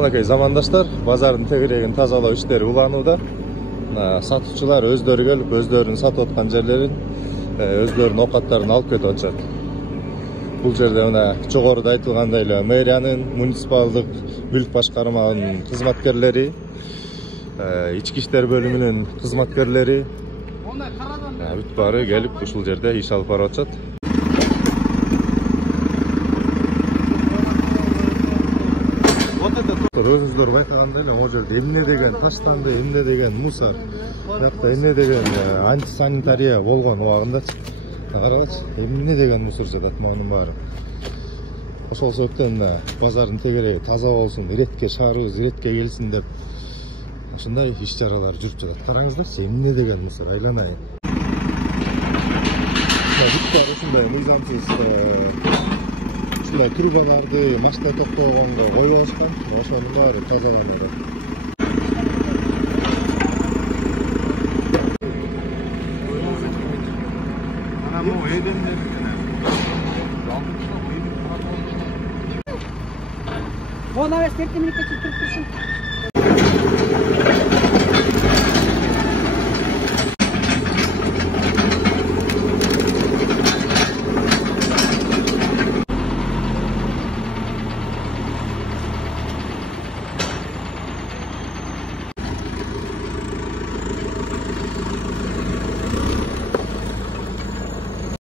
Мынакей замандаштар, базардын тегерегин тазалоо иштери уланууда. Сатуучулар өздөрү келип, өздөрүнүн сатып аткан жерлерин, өздөрүнүн оокаттарын алып кетип атышат. Бул жерде мына жогоруда айтылгандай эле мэриянын, муниципалдык мүлк башкарманын кызматкерлери, ички иштер бөлүмүнүн кызматкерлери бүт баары келип ушул жерде иш алып барып атышат. Өзүңүздөр байкагандай эле, могу жерде эмне деген таштанды, эмне деген мусор, бuyakta эмне деген антисанитария болгон убагындачы. Карагачы, эмне деген мусор жатат мунун баары. Ошол себептен базардын тегереги таза болсун, иретке шаарыбыз иретке келсин деп ушундай иш чаралар жүрүп жатат. Караңыздарчы, эмне деген мусор, айланайын. Ушундай мыйзамсыз трубаларды машина токтогонго коюп алышкан. Ошонун баары тазаланат. Ana bu edenler Ona ve 7 minutda chiqib tursin.